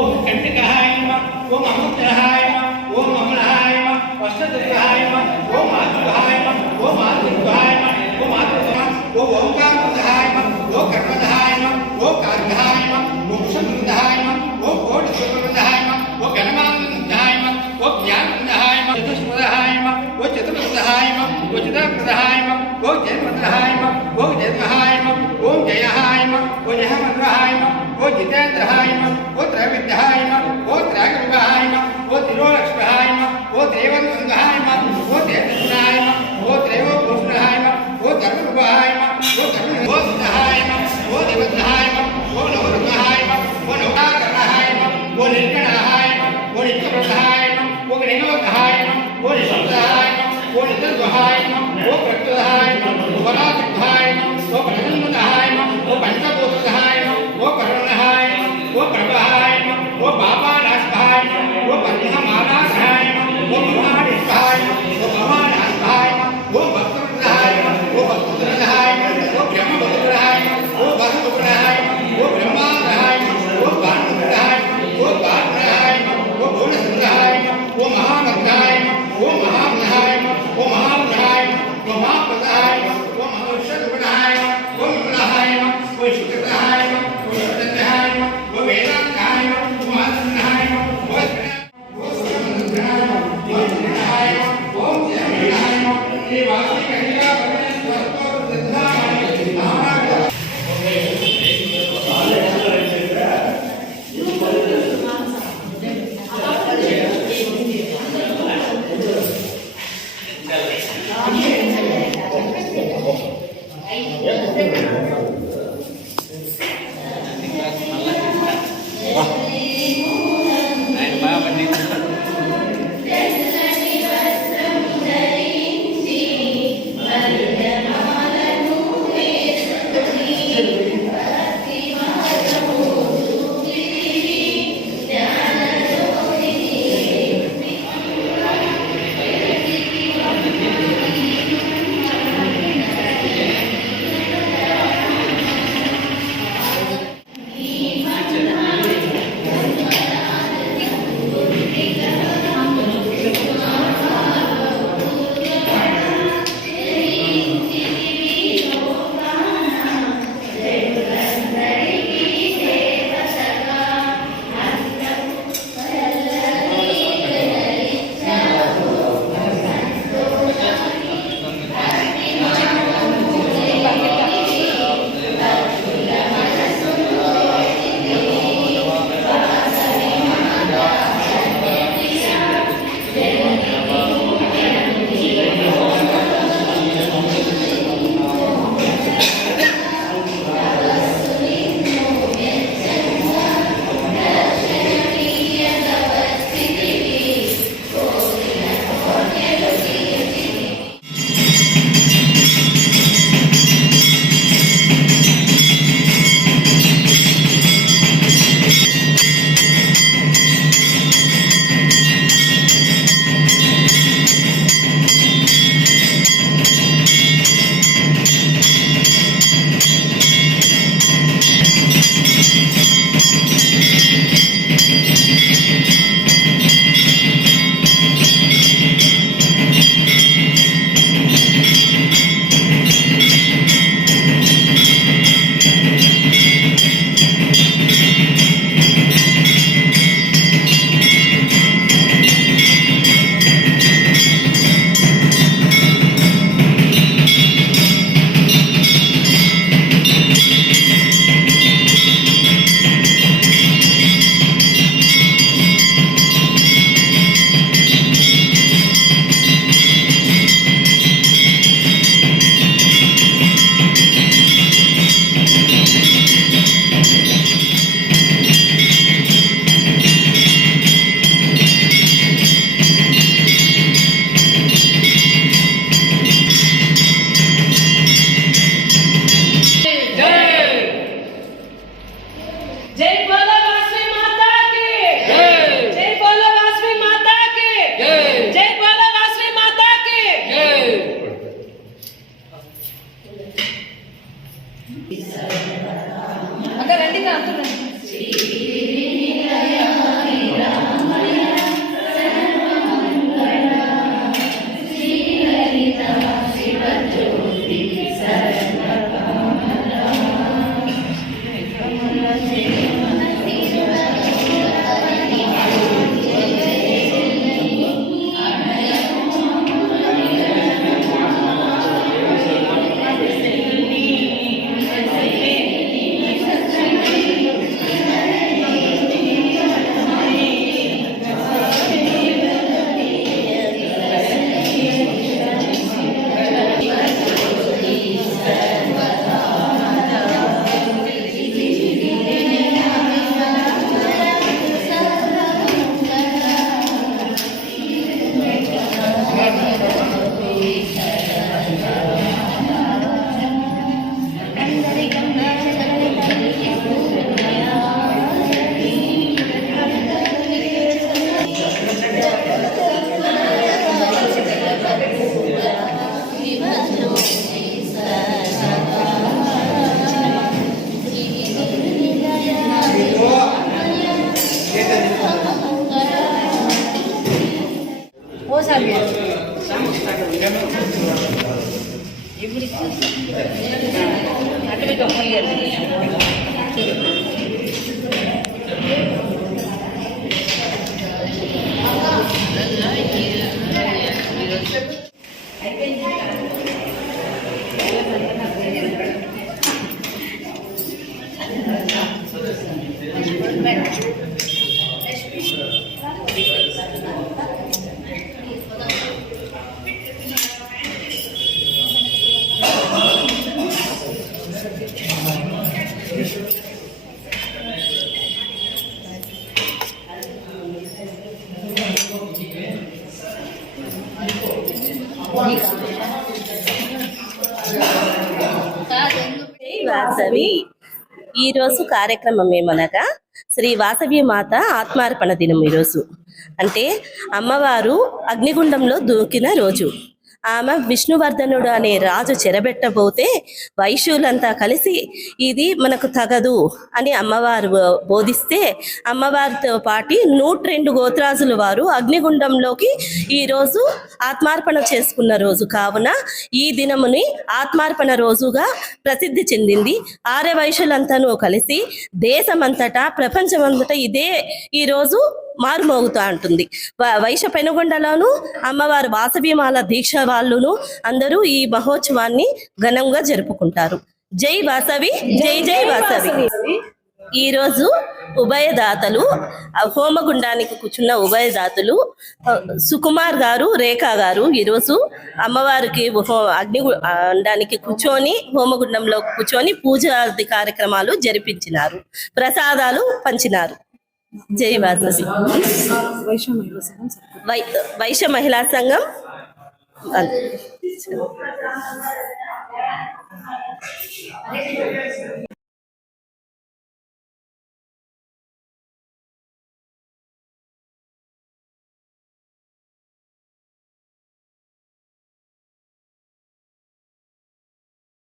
ओम कंटिकाय नमः ओम अमुत्राय नमः ओम अमलाय नमः अष्टदुर्गाय नमः ओम आदित्याय नमः ओम आदित्याय नमः ओम आदित्याय ओम ओंकारपदाय नमः ओम कर्मदाय नमः ओम कार्याय नमः ओम शब्दाय नमः ओम कोटिशब्दाय नमः ओम गणमानंदाय नमः ओम ज्ञानंदाय नमः चतुष्पदाय नमः ओम चतुर्पदाय नमः ओम चिदापदाय नमः ओम जयमंत्राय नमः ओम जयमहाय नमः ओम जयहाय नमः ओम जयमंत्राय नमः ओम जितेंद्रहाय नमः ओम त्रैविद्याय नमः ओम त्रैगुणाय नमः ओम तिरोलक्ष्म्याय नमः ओम देवंगाय नमः ओम देवनाय नमः ओम त्रैवोभूषणाय नमः ओम धर्मरूपाय नमः ओम धर्मोदहाय नमः ओम देवनाय नमः ओम नवरुद्धाय नमः ओम नवकारणाय नमः ओम निर्गणाय नमः ओम नित्यप्रदाय नमः ओम निरोधाय नमः ओम निशब्दाय नमः ओम नित्यद्वहाय नमः ओम प्रत्युदहाय नमः ओम वरासिद्धाय नमः ओम प्रजन्मदाय नमः ओम पंचभूतदाय नमः ओम करुणाय नमः ओम प्रभाय नमः ओम जय बोलो वासवी माता की जय। जय बोलो वासवी माता की जय। जय बोलो वासवी माता की जय। अगर రండి కా అంటున్నా ఓసారి ఇప్పుడు అటు జై వాసవి. ఈరోజు కార్యక్రమం ఏమనగా శ్రీ వాసవి మాత ఆత్మార్పణ దినం. ఈరోజు అంటే అమ్మవారు అగ్నిగుండంలో దూకిన రోజు. ఆమె విష్ణువర్ధనుడు అనే రాజు చెరబెట్టబోతే వైశ్యులంతా కలిసి ఇది మనకు తగదు అని అమ్మవారు బోధిస్తే అమ్మవారితో పాటి 102 గోత్రాజుల వారు అగ్నిగుండంలోకి ఈరోజు ఆత్మార్పణ చేసుకున్న రోజు కావున ఈ దినముని ఆత్మార్పణ రోజుగా ప్రసిద్ధి చెందింది. ఆర్య వైశ్యులంతాను కలిసి దేశమంతటా ప్రపంచమంతటా ఇదే ఈరోజు మారుమోగుతూ ఉంటుంది. వైశ్య పెనుగొండలోను అమ్మవారు వాసవిమాల దీక్ష వాళ్ళును అందరూ ఈ మహోత్సవాన్ని ఘనంగా జరుపుకుంటారు. జై వాసవి, జై జై వాసవి. ఈరోజు ఉభయదాతలు హోమగుండానికి కూర్చున్న ఉభయదాతలు సుకుమార్ గారు, రేఖా గారు ఈరోజు అమ్మవారికి అగ్నిగుండానికి కూర్చొని హోమగుండంలో కూర్చొని పూజాది కార్యక్రమాలు జరిపించినారు, ప్రసాదాలు పంచినారు. జై వాసవి. వైశ్య మహిళా సంఘం